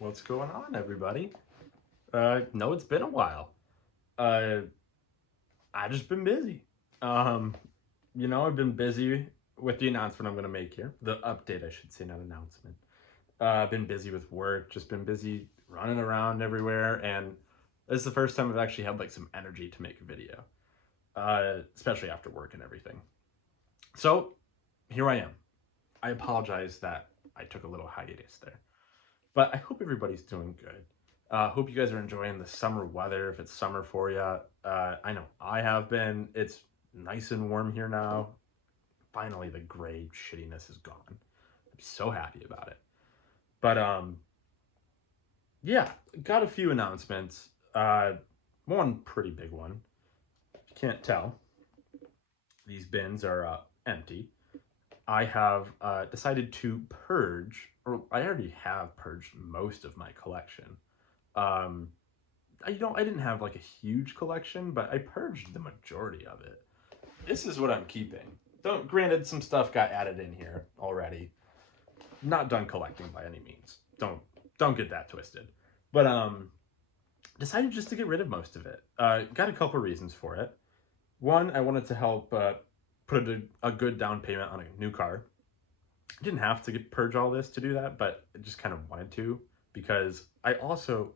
What's going on, everybody? No, it's been a while. I've just been busy. Um, I've been busy with the announcement I'm going to make here. The update, I should say, not announcement. I've been busy with work, just been busy running around everywhere, and this is the first time I've actually had like some energy to make a video, especially after work and everything. So here I am. I apologize that I took a little hiatus there. But I hope everybody's doing good. Hope you guys are enjoying the summer weather. If it's summer for you, I know I have been. It's nice and warm here now. Finally, the gray shittiness is gone. I'm so happy about it. But yeah, got a few announcements. One pretty big one. If you can't tell, these bins are empty. I have decided to purge, or I already have purged most of my collection. Um, I didn't have like a huge collection, but I purged the majority of it. This is what I'm keeping. Don't Granted, some stuff got added in here already. Not done collecting by any means. Don't get that twisted. But decided just to get rid of most of it. Got a couple reasons for it. One, I wanted to help put a good down payment on a new car. I didn't have to purge all this to do that, but I just kind of wanted to because I also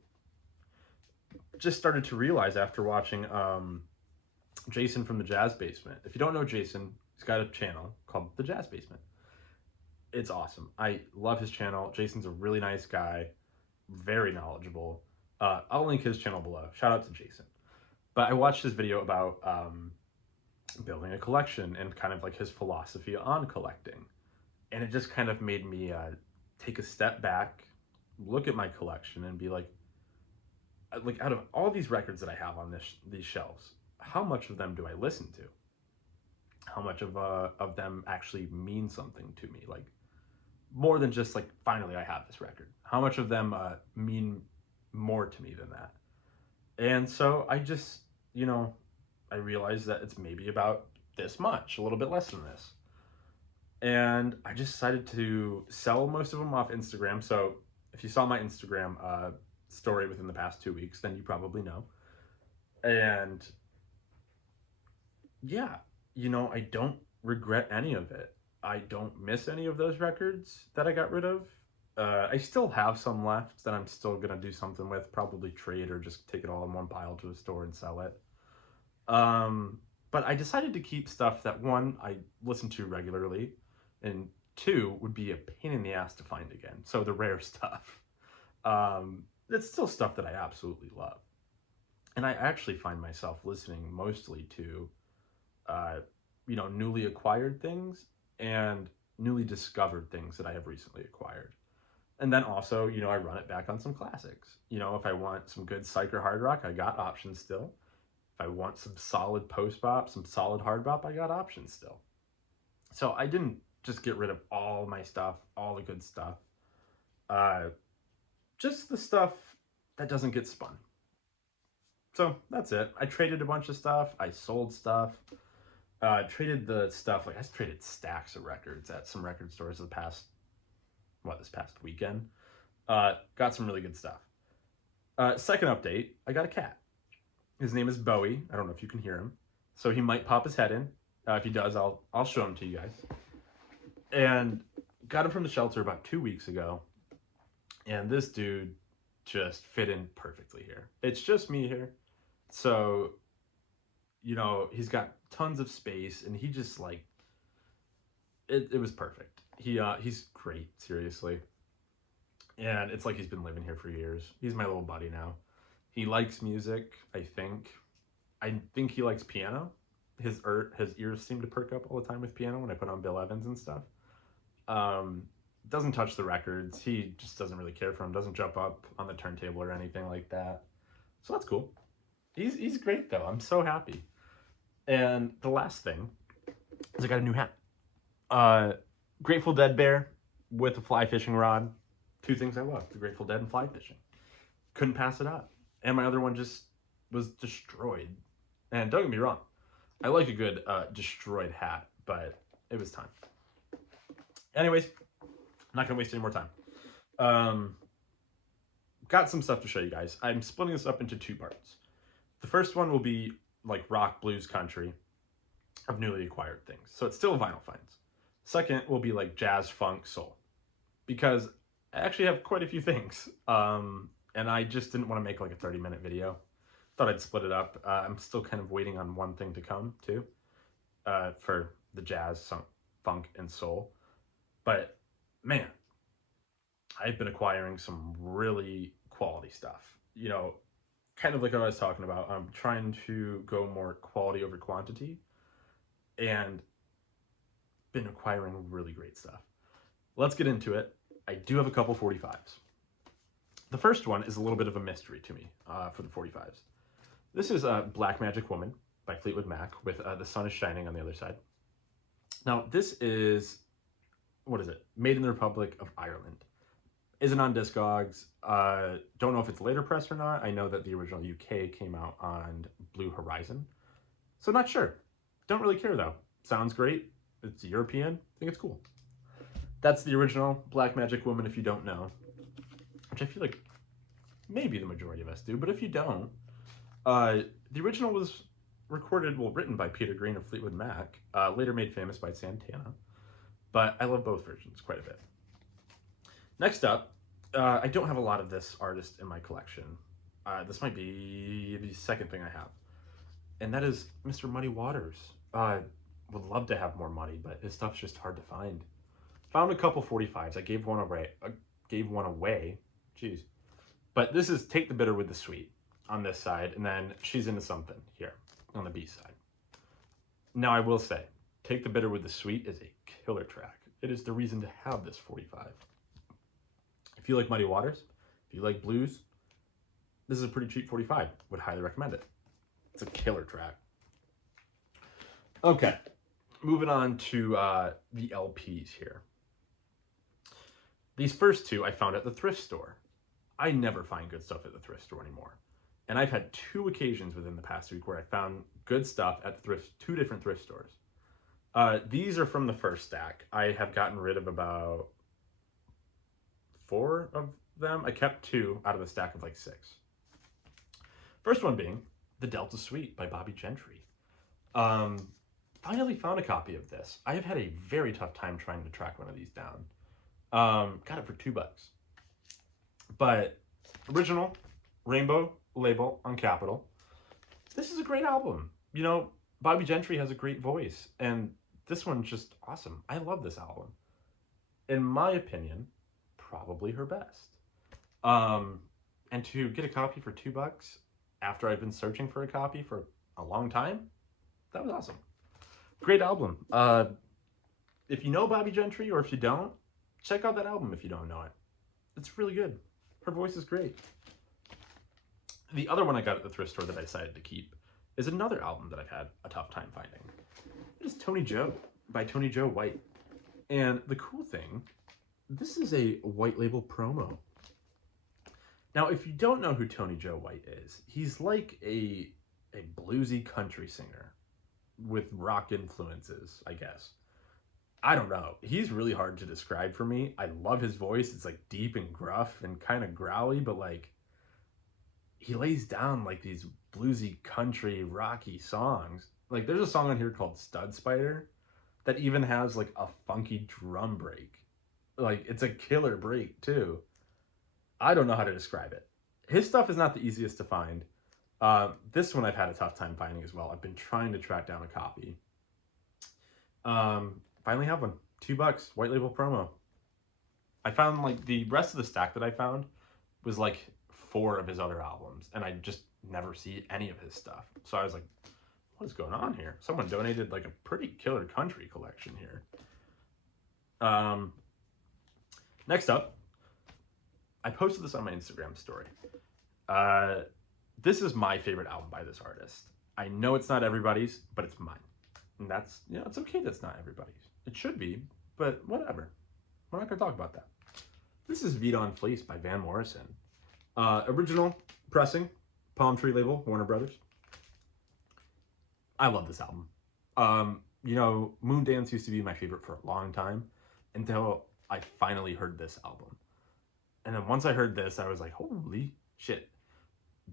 just started to realize after watching Jason from the Jazz Basement. If you don't know Jason, he's got a channel called The Jazz Basement. It's awesome. I love his channel. Jason's a really nice guy, very knowledgeable. I'll link his channel below. Shout out to Jason. But I watched his video about building a collection and kind of like his philosophy on collecting. And it just kind of made me take a step back, look at my collection, and be like out of all these records that I have on these shelves, how much of them do I listen to? How much of them actually mean something to me, like more than just like finally I have this record? How much of them mean more to me than that? And so I just, you know, I realized that it's maybe about this much, a little bit less than this. And I just decided to sell most of them off Instagram. So if you saw my Instagram story within the past 2 weeks, then you probably know. And yeah, I don't regret any of it. I don't miss any of those records that I got rid of. I still have some left that I'm still gonna do something with, probably trade or just take it all in one pile to a store and sell it. But I decided to keep stuff that one, I listen to regularly, and two, would be a pain in the ass to find again. So the rare stuff. It's still stuff that I absolutely love. And I actually find myself listening mostly to uh, newly acquired things and newly discovered things that I have recently acquired. And then also, I run it back on some classics. If I want some good psych or hard rock, I got options still. If I want some solid post bop, some solid hard bop, I got options still. So I didn't just get rid of all my stuff, all the good stuff. Uh, just the stuff that doesn't get spun. So that's it. I traded a bunch of stuff. I sold stuff. Traded the stuff, like I traded stacks of records at some record stores this past weekend. Got some really good stuff. Second update, I got a cat. His name is Bowie. I don't know if you can hear him, so he might pop his head in. If he does, I'll show him to you guys. And got him from the shelter about 2 weeks ago, and this dude just fit in perfectly here. It's just me here, so he's got tons of space, and he just like it was perfect. He's great, seriously. And it's like he's been living here for years. He's my little buddy now. He likes music, I think. I think he likes piano. His ears seem to perk up all the time with piano when I put on Bill Evans and stuff. Um, doesn't touch the records. He just doesn't really care for them. Doesn't jump up on the turntable or anything like that. So that's cool. He's great though. I'm so happy. And the last thing is I got a new hat. Uh, Grateful Dead bear with a fly fishing rod. Two things I love: the Grateful Dead and fly fishing. Couldn't pass it up. And my other one just was destroyed. And don't get me wrong, I like a good destroyed hat, but it was time. Anyways, I'm not gonna waste any more time. Um, got some stuff to show you guys. I'm splitting this up into two parts. The first one will be like rock, blues, country of newly acquired things. So it's still vinyl finds. Second will be like jazz, funk, soul. Because I actually have quite a few things. And I just didn't want to make like a 30-minute video. Thought I'd split it up. I'm still kind of waiting on one thing to come too, for the jazz, funk, and soul. But man, I've been acquiring some really quality stuff. You know, kind of like what I was talking about. I'm trying to go more quality over quantity, and been acquiring really great stuff. Let's get into it. I do have a couple 45s. The first one is a little bit of a mystery to me for the 45s. This is Black Magic Woman by Fleetwood Mac with The Sun is Shining on the other side. Now, this is, what is it? Made in the Republic of Ireland. Isn't on Discogs. Don't know if it's later press or not. I know that the original UK came out on Blue Horizon. So not sure. Don't really care though. Sounds great. It's European. I think it's cool. That's the original Black Magic Woman if you don't know. Which I feel like maybe the majority of us do. But if you don't, the original was recorded, well, written by Peter Green of Fleetwood Mac. Later made famous by Santana. But I love both versions quite a bit. Next up, I don't have a lot of this artist in my collection. This might be the second thing I have. And that is Mr. Muddy Waters. Would love to have more Muddy, but his stuff's just hard to find. Found a couple 45s. I gave one away. Jeez. But this is Take the Bitter with the Sweet on this side, and then She's Into Something here on the B side. Now I will say, Take the Bitter with the Sweet is a killer track. It is the reason to have this 45. If you like Muddy Waters, if you like blues, this is a pretty cheap 45. Would highly recommend it. It's a killer track. Okay, moving on to the LPs here. These first two I found at the thrift store. I never find good stuff at the thrift store anymore. And I've had 2 occasions within the past week where I found good stuff at the 2 different thrift stores. These are from the first stack. I have gotten rid of about 4 of them. I kept 2 out of the stack of like 6. First one being The Delta Suite by Bobby Gentry. Finally found a copy of this. I have had a very tough time trying to track one of these down. Got it for $2. But original, rainbow label on Capitol. This is a great album. You know, Bobby Gentry has a great voice, and this one's just awesome. I love this album. In my opinion, probably her best. And to get a copy for $2 after I've been searching for a copy for a long time, that was awesome. Great album. If you know Bobby Gentry, or if you don't, check out that album if you don't know it. It's really good. Her voice is great. The other one I got at the thrift store that I decided to keep is another album that I've had a tough time finding. It is Tony Joe by Tony Joe White. And the cool thing, this is a white label promo. Now, if you don't know who Tony Joe White is, he's like a bluesy country singer with rock influences, I guess. I don't know. He's really hard to describe for me. I love his voice. It's like deep and gruff and kind of growly, but like he lays down like these bluesy country rocky songs. Like there's a song on here called Stud Spider that even has like a funky drum break. Like it's a killer break too. I don't know how to describe it. His stuff is not the easiest to find. This one I've had a tough time finding as well. I've been trying to track down a copy. Finally have one. $2, white label promo. I found like the rest of the stack that I found was like 4 of his other albums, and I just never see any of his stuff. So I was like, what is going on here? Someone donated like a pretty killer country collection here. Next up, I posted this on my Instagram story. This is my favorite album by this artist. I know it's not everybody's, but it's mine. And that's, you know, it's okay that's not everybody's. It should be, but whatever. We're not going to talk about that. This is Vedon Fleece by Van Morrison. Original pressing, Palm Tree label, Warner Brothers. I love this album. You know, Moondance used to be my favorite for a long time until I finally heard this album. And then once I heard this, I was like, holy shit,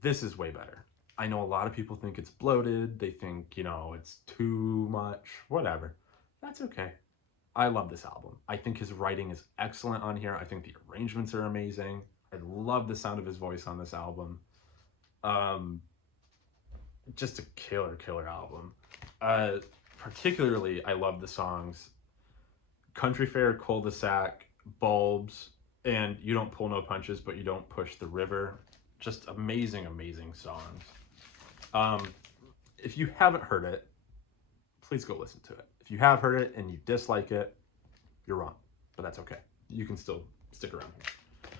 this is way better. I know a lot of people think it's bloated. They think, you know, it's too much, whatever. That's okay. I love this album. I think his writing is excellent on here. I think the arrangements are amazing. I love the sound of his voice on this album. Um, just a killer album. Uh, Particularly, I love the songs Country Fair, Cul-de-sac, Bulbs, and You Don't Pull No Punches, But You Don't Push the River. Just amazing songs. Um, if you haven't heard it, please go listen to it. If you have heard it and you dislike it, you're wrong, but that's okay. You can still stick around here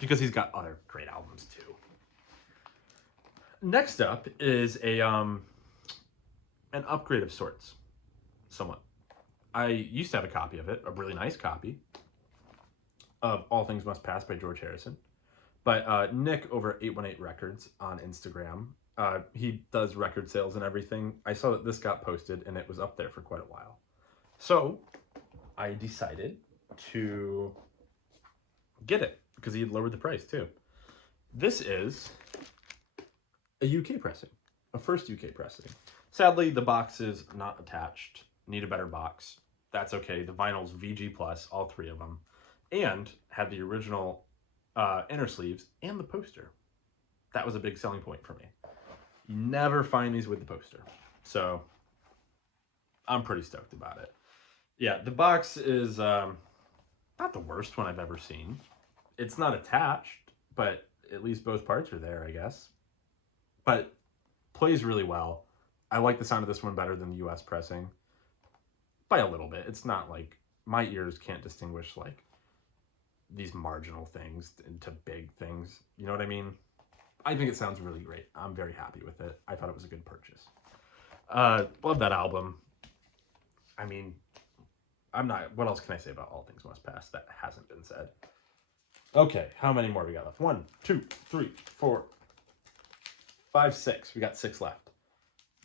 because he's got other great albums too. Next up is an upgrade of sorts, somewhat. I used to have a copy of it, a really nice copy of All Things Must Pass by George Harrison. But Nick over 818 Records on Instagram, he does record sales and everything. I saw that this got posted and it was up there for quite a while. So I decided to get it because he had lowered the price too. This is a UK pressing, a first UK pressing. Sadly, the box is not attached. Need a better box. That's okay. The vinyl's VG+, all three of them, and had the original inner sleeves and the poster. That was a big selling point for me. You never find these with the poster, so I'm pretty stoked about it. Yeah, the box is not the worst one I've ever seen. It's not attached, but at least both parts are there, I guess. But plays really well. I like the sound of this one better than the US pressing. By a little bit. It's not like, my ears can't distinguish like these marginal things into big things. You know what I mean? I think it sounds really great. I'm very happy with it. I thought it was a good purchase. Love that album. I mean, what else can I say about All Things Must Pass that hasn't been said? Okay, how many more we got left? 1, 2, 3, 4, 5, 6. We got 6 left.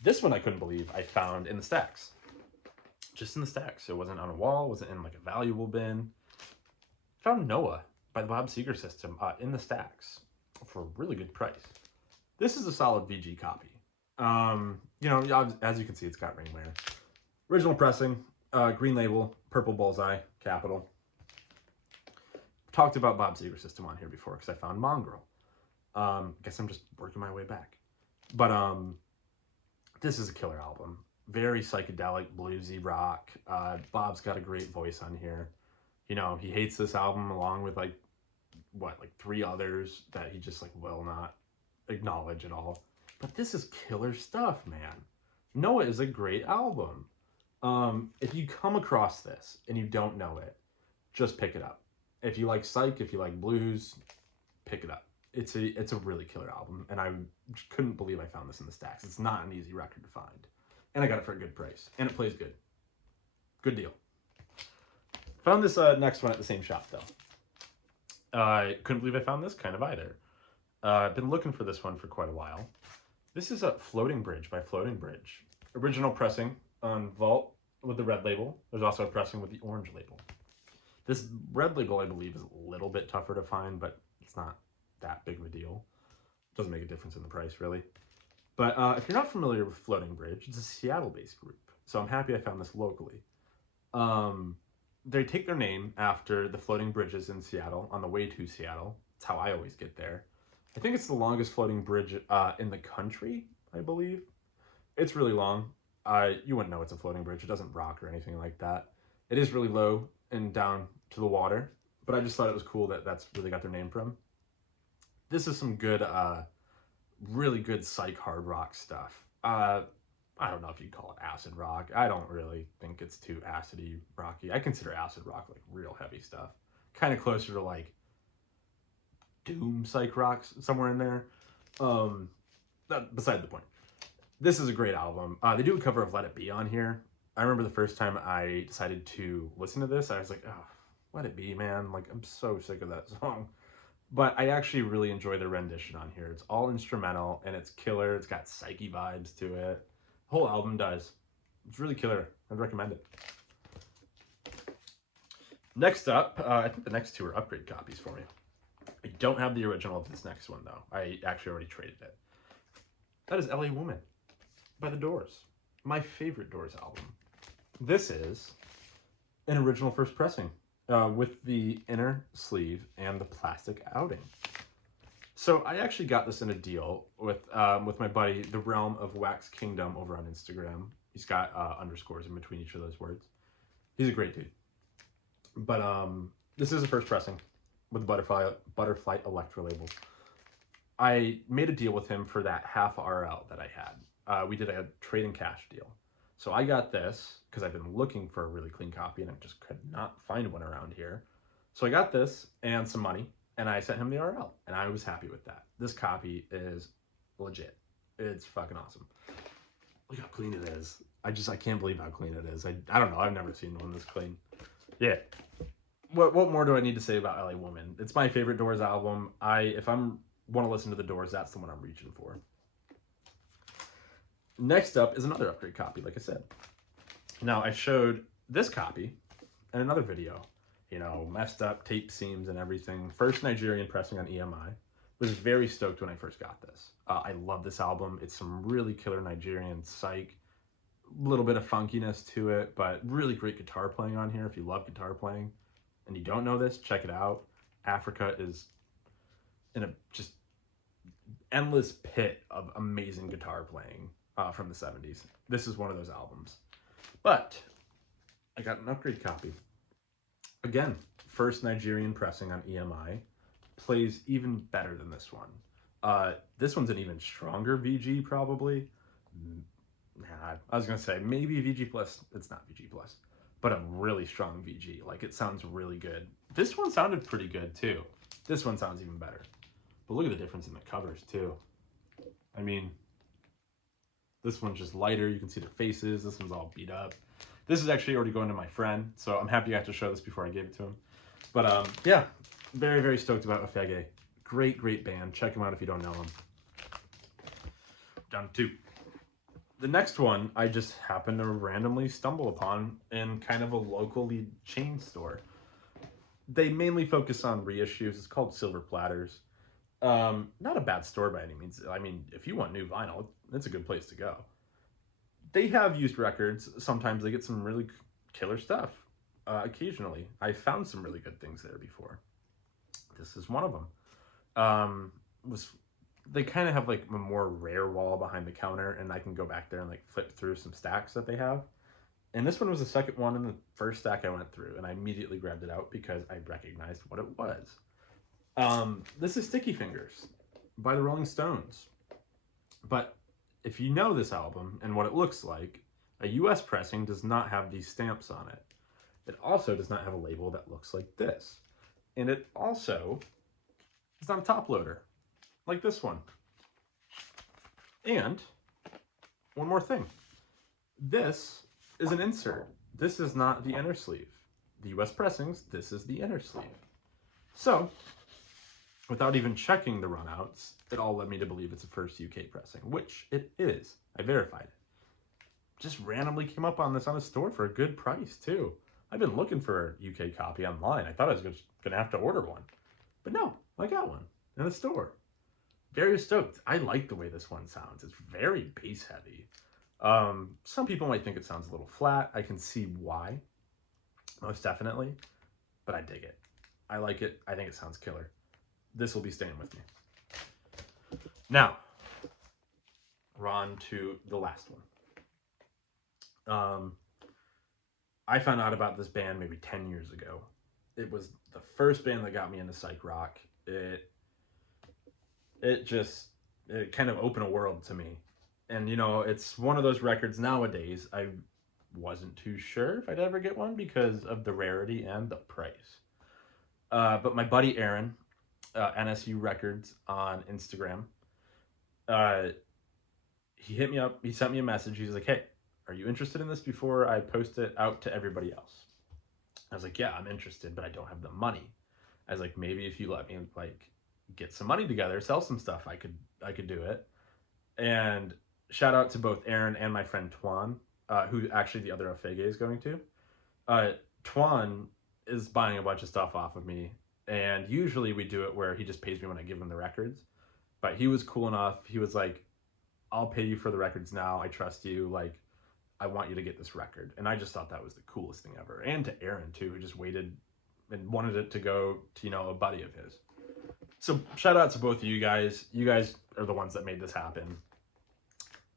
This one I couldn't believe I found in the stacks. Just in the stacks. It wasn't on a wall, wasn't in like a valuable bin. Found Noah by the Bob Seger System in the stacks for a really good price. This is a solid VG copy. You know, as you can see, it's got ringwear. Original pressing, green label, purple bullseye, capital. Talked about Bob Seger System on here before because I found Mongrel. Guess I'm just working my way back. But this is a killer album. Very psychedelic, bluesy rock. Bob's got a great voice on here. You know, he hates this album along with like 3 others that he just like will not acknowledge at all. But this is killer stuff, man. Noah is a great album. If you come across this and you don't know it, just pick it up. If you like psych, if you like blues, pick it up. It's a really killer album, and I couldn't believe I found this in the stacks. It's not an easy record to find. And I got it for a good price. And it plays good. Good deal. Found this next one at the same shop, though. I couldn't believe I found this kind of either. I've been looking for this one for quite a while. This is a Floating Bridge by Floating Bridge. Original pressing on Vault with the red label. There's also a pressing with the orange label. This red label, I believe, is a little bit tougher to find, but it's not that big of a deal. Doesn't make a difference in the price, really. But if you're not familiar with Floating Bridge, it's a Seattle-based group. So I'm happy I found this locally. They take their name after the floating bridges in Seattle, on the way to Seattle. That's how I always get there. I think it's the longest floating bridge in the country, I believe. It's really long. You wouldn't know it's a floating bridge. It doesn't rock or anything like that. It is really low and down to the water, but I just thought it was cool that that's where they got their name from. This is some good, really good psych hard rock stuff. I don't know if you'd call it acid rock. I don't really think it's too acidy rocky. I consider acid rock like real heavy stuff. Kind of closer to like doom psych rocks somewhere in there. Beside the point. This is a great album. They do a cover of Let It Be on here. I remember the first time I decided to listen to this, I was like, oh, Let It Be, man. Like, I'm so sick of that song. But I actually really enjoy the rendition on here. It's all instrumental, and it's killer. It's got psyche vibes to it. The whole album does. It's really killer. I'd recommend it. Next up, I think the next 2 are upgrade copies for me. I don't have the original of this next one, though. I actually already traded it. That is LA Woman by The Doors. My favorite Doors album. This is an original first pressing with the inner sleeve and the plastic outing. So I actually got this in a deal with my buddy, The Realm of Wax Kingdom, over on Instagram. He's got underscores in between each of those words. He's a great dude. But this is a first pressing with the Butterfly Electro label. I made a deal with him for that half RL that I had. We did a trade and cash deal. So I got this because I've been looking for a really clean copy and I just could not find one around here. So I got this and some money and I sent him the RL and I was happy with that. This copy is legit. It's fucking awesome. Look how clean it is. I can't believe how clean it is. I don't know. I've never seen one this clean. Yeah. What more do I need to say about LA Woman? It's my favorite Doors album. If I'm want to listen to the Doors, that's the one I'm reaching for. Next up is another upgrade copy, like I said. Now, I showed this copy in another video. You know, messed up tape seams and everything. First Nigerian pressing on EMI. Was very stoked when I first got this. I love this album. It's some really killer Nigerian psych. A little bit of funkiness to it, but really great guitar playing on here. If you love guitar playing and you don't know this, check it out. Africa is in a just endless pit of amazing guitar playing from the 70s. This is one of those albums. But I got an upgrade copy. Again, first Nigerian pressing on EMI. Plays even better than this one. This one's an even stronger VG, probably. Nah, I was going to say maybe VG+. It's not VG+. But a really strong VG. Like, it sounds really good. This one sounded pretty good, too. This one sounds even better. But look at the difference in the covers, too. I mean, this one's just lighter. You can see their faces. This one's all beat up. This is actually already going to my friend, so I'm happy I got to show this before I gave it to him. But, yeah, very, very stoked about Ofege. Great, great band. Check them out if you don't know them. Down to 2. The next one I just happened to randomly stumble upon in kind of a locally chain store. They mainly focus on reissues. It's called Silver Platters. Not a bad store by any means. I mean, if you want new vinyl, it's a good place to go. They have used records. Sometimes they get some really killer stuff. Occasionally. I found some really good things there before. This is one of them. They kind of have like a more rare wall behind the counter, and I can go back there and like flip through some stacks that they have. And this one was the second one in the first stack I went through, and I immediately grabbed it out because I recognized what it was. This is Sticky Fingers by the Rolling Stones. But if you know this album and what it looks like, a US pressing does not have these stamps on it. It also does not have a label that looks like this. And it also is not a top loader, like this one. And one more thing. This is an insert. This is not the inner sleeve. The US pressings, this is the inner sleeve. So, without even checking the runouts, it all led me to believe it's a first UK pressing, which it is. I verified it. Just randomly came up on this on a store for a good price, too. I've been looking for a UK copy online. I thought I was going to have to order one. But no, I got one in the store. Very stoked. I like the way this one sounds. It's very bass heavy. Some people might think it sounds a little flat. I can see why, most definitely. But I dig it. I like it. I think it sounds killer. This will be staying with me. Now, we're on to the last one. I found out about this band maybe 10 years ago. It was the first band that got me into psych rock. It kind of opened a world to me. And, you know, it's one of those records nowadays. I wasn't too sure if I'd ever get one because of the rarity and the price. But my buddy Aaron, NSU Records on Instagram, he hit me up. He sent me a message. He was like, hey, are you interested in this before I post it out to everybody else? I was like, yeah, I'm interested, but I don't have the money. I was like, maybe if you let me like get some money together, sell some stuff, I could do it. And shout out to both Aaron and my friend Twan, who actually the other Ofege is going to. Twan is buying a bunch of stuff off of me, And usually we do it where he just pays me when I give him the records. But he was cool enough. He was like, I'll pay you for the records now. I trust you. Like, I want you to get this record. And I just thought that was the coolest thing ever. And to Aaron, too, who just waited and wanted it to go to, you know, a buddy of his. So shout out to both of you guys. You guys are the ones that made this happen.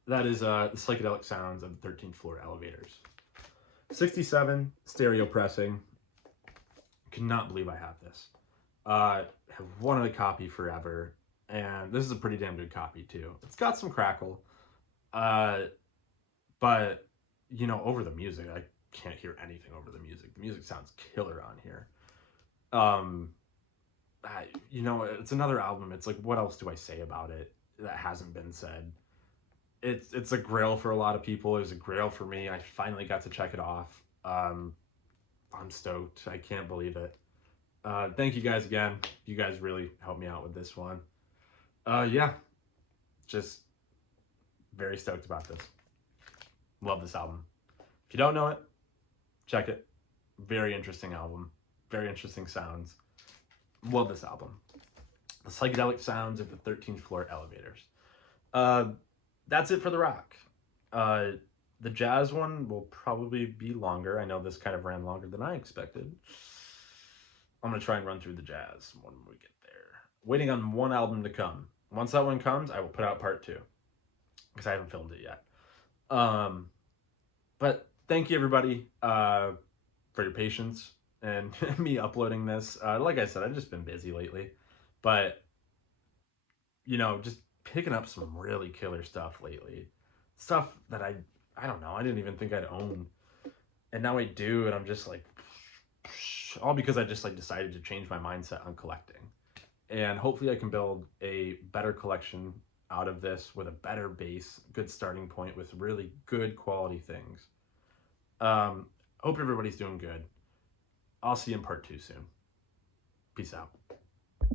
That is the psychedelic sounds of the 13th floor elevators. 67 stereo pressing. Cannot believe I have this. Have wanted a copy forever, and this is a pretty damn good copy too. It's got some crackle, but you know, over the music, I can't hear anything over the music. The music sounds killer on here. You know, it's another album. It's like, what else do I say about it that hasn't been said? It's a grail for a lot of people. It was a grail for me. I finally got to check it off. I'm stoked. I can't believe it. Thank you guys again. You guys really helped me out with this one. Yeah, just very stoked about this. Love this album. If you don't know it, check it. Very interesting album. Very interesting sounds. Love this album. The psychedelic sounds of the 13th floor elevators. That's it for the rock. The jazz one will probably be longer. I know this kind of ran longer than I expected. I'm going to try and run through the jazz when we get there. Waiting on one album to come. Once that one comes, I will put out part 2. Because I haven't filmed it yet. But thank you, everybody, for your patience and me uploading this. Like I said, I've just been busy lately. But, you know, just picking up some really killer stuff lately. Stuff that I don't know, I didn't even think I'd own. And now I do, and I'm just like, all because I just like decided to change my mindset on collecting. And hopefully I can build a better collection out of this with a better base, good starting point with really good quality things. Hope everybody's doing good. I'll see you in part 2 soon. Peace out.